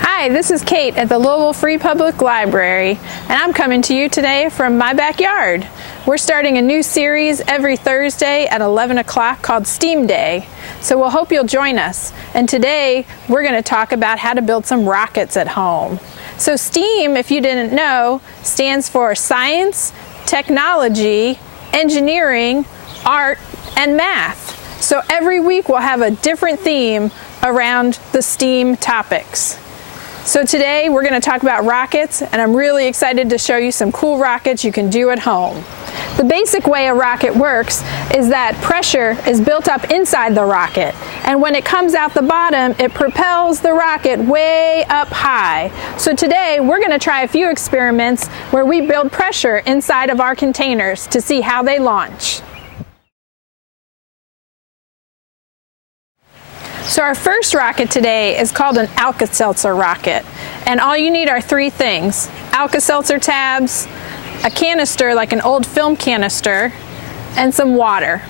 Hi, this is Kate at the Louisville Free Public Library, and I'm coming to you today from my backyard. We're starting a new series every Thursday at 11 o'clock called S.T.E.A.M Day, so we'll hope you'll join us. And today we're going to talk about how to build some rockets at home. So S.T.E.A.M, if you didn't know, stands for Science, Technology, Engineering, Art, and Math. So every week we'll have a different theme around the STEAM topics. So today we're going to talk about rockets, and I'm really excited to show you some cool rockets you can do at home. The basic way a rocket works is that pressure is built up inside the rocket, and when it comes out the bottom, it propels the rocket way up high. So today we're going to try a few experiments where we build pressure inside of our containers to see how they launch. So our first rocket today is called an Alka Seltzer rocket, and all you need are three things: Alka Seltzer tabs, a canister like an old film canister, and some water.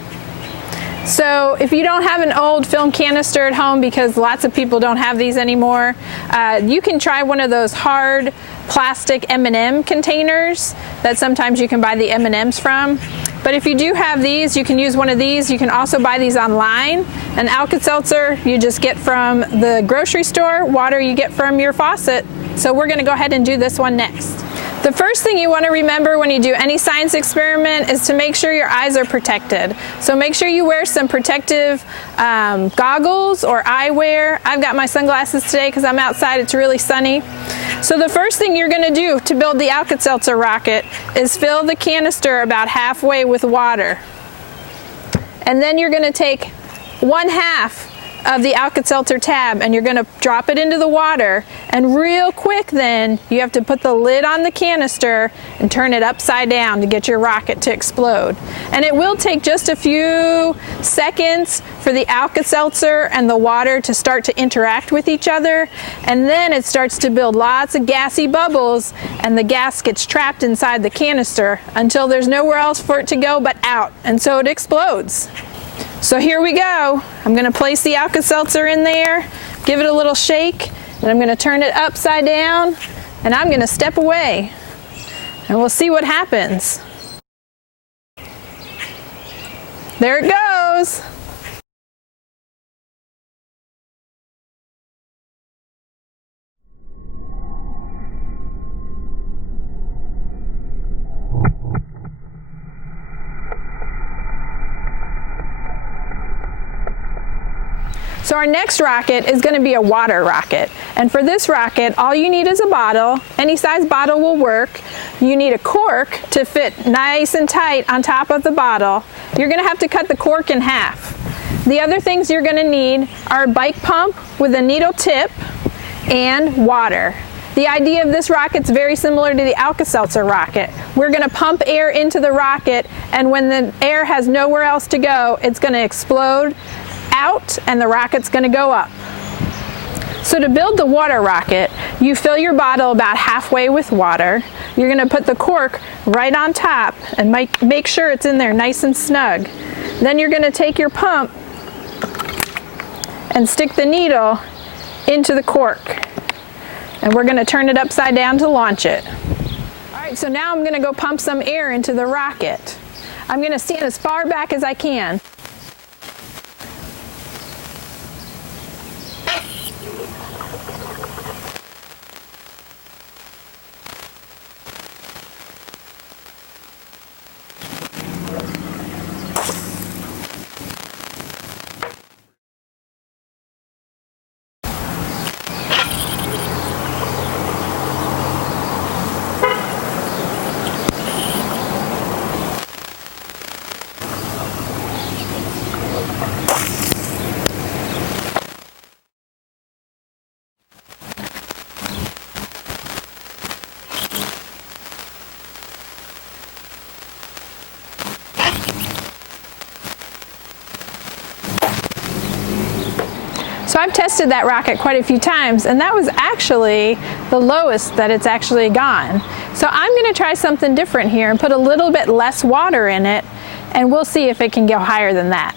So if you don't have an old film canister at home, because lots of people don't have these anymore, you can try one of those hard plastic M&M containers that sometimes you can buy the M&Ms from. But if you do have these, you can use one of these. You can also buy these online. An Alka-Seltzer you just get from the grocery store, water you get from your faucet. So we're going to go ahead and do this one next. The first thing you want to remember when you do any science experiment is to make sure your eyes are protected. So make sure you wear some protective goggles or eyewear. I've got my sunglasses today because I'm outside, it's really sunny. So the first thing you're going to do to build the Alka-Seltzer rocket is fill the canister about halfway with water. And then you're going to take 1/2 of the Alka-Seltzer tab and you're going to drop it into the water, and real quick then you have to put the lid on the canister and turn it upside down to get your rocket to explode. And it will take just a few seconds for the Alka-Seltzer and the water to start to interact with each other, and then it starts to build lots of gassy bubbles, and the gas gets trapped inside the canister until there's nowhere else for it to go but out, and so it explodes. So here we go. I'm going to place the Alka-Seltzer in there, give it a little shake, and I'm going to turn it upside down, and I'm going to step away, and we'll see what happens. There it goes. So our next rocket is going to be a water rocket. And for this rocket, all you need is a bottle. Any size bottle will work. You need a cork to fit nice and tight on top of the bottle. You're going to have to cut the cork in half. The other things you're going to need are a bike pump with a needle tip and water. The idea of this rocket is very similar to the Alka-Seltzer rocket. We're going to pump air into the rocket, and when the air has nowhere else to go, it's going to explode out and the rocket's going to go up. So to build the water rocket, you fill your bottle about halfway with water. You're going to put the cork right on top and make sure it's in there nice and snug. Then you're going to take your pump and stick the needle into the cork. And we're going to turn it upside down to launch it. All right, so now I'm going to go pump some air into the rocket. I'm going to stand as far back as I can. So I've tested that rocket quite a few times, and that was actually the lowest that it's actually gone. So I'm going to try something different here and put a little bit less water in it and we'll see if it can go higher than that.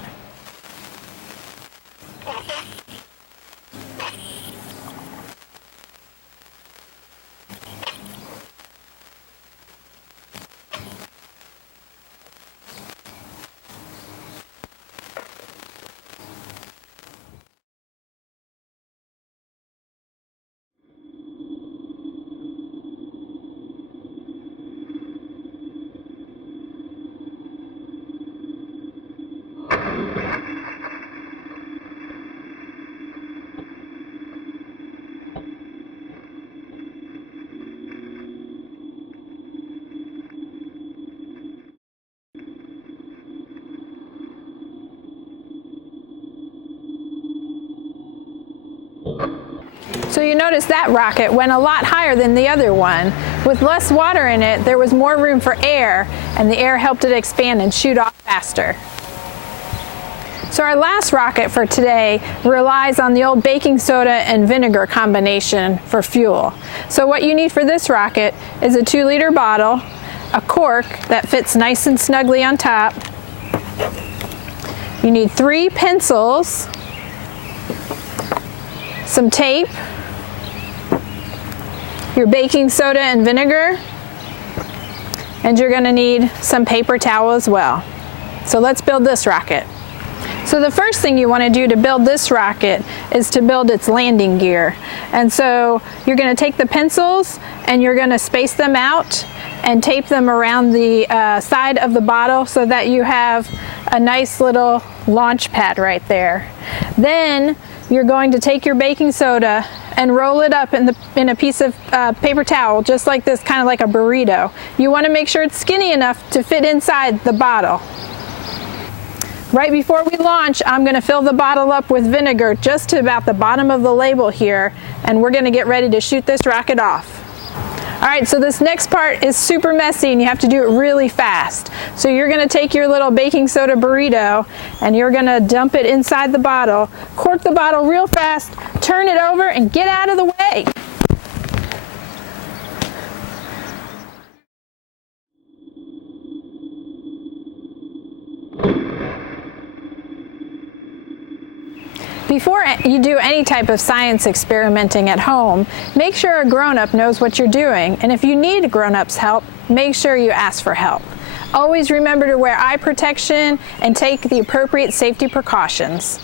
So you notice that rocket went a lot higher than the other one. With less water in it, there was more room for air, and the air helped it expand and shoot off faster. So our last rocket for today relies on the old baking soda and vinegar combination for fuel. So what you need for this rocket is a 2-liter bottle, a cork that fits nice and snugly on top. You need 3 pencils, some tape, your baking soda and vinegar, and you're going to need some paper towel as well. So let's build this rocket. So the first thing you want to do to build this rocket is to build its landing gear. And so you're going to take the pencils and you're going to space them out and tape them around the side of the bottle so that you have a nice little launch pad right there. Then you're going to take your baking soda and roll it up in a piece of paper towel, just like this, kind of like a burrito. You want to make sure it's skinny enough to fit inside the bottle. Right before we launch, I'm going to fill the bottle up with vinegar just to about the bottom of the label here, and we're going to get ready to shoot this rocket off. Alright, so this next part is super messy and you have to do it really fast. So you're going to take your little baking soda burrito and you're going to dump it inside the bottle, cork the bottle real fast, turn it over, and get out of the way. Before you do any type of science experimenting at home, make sure a grown-up knows what you're doing, and if you need a grown-up's help, make sure you ask for help. Always remember to wear eye protection and take the appropriate safety precautions.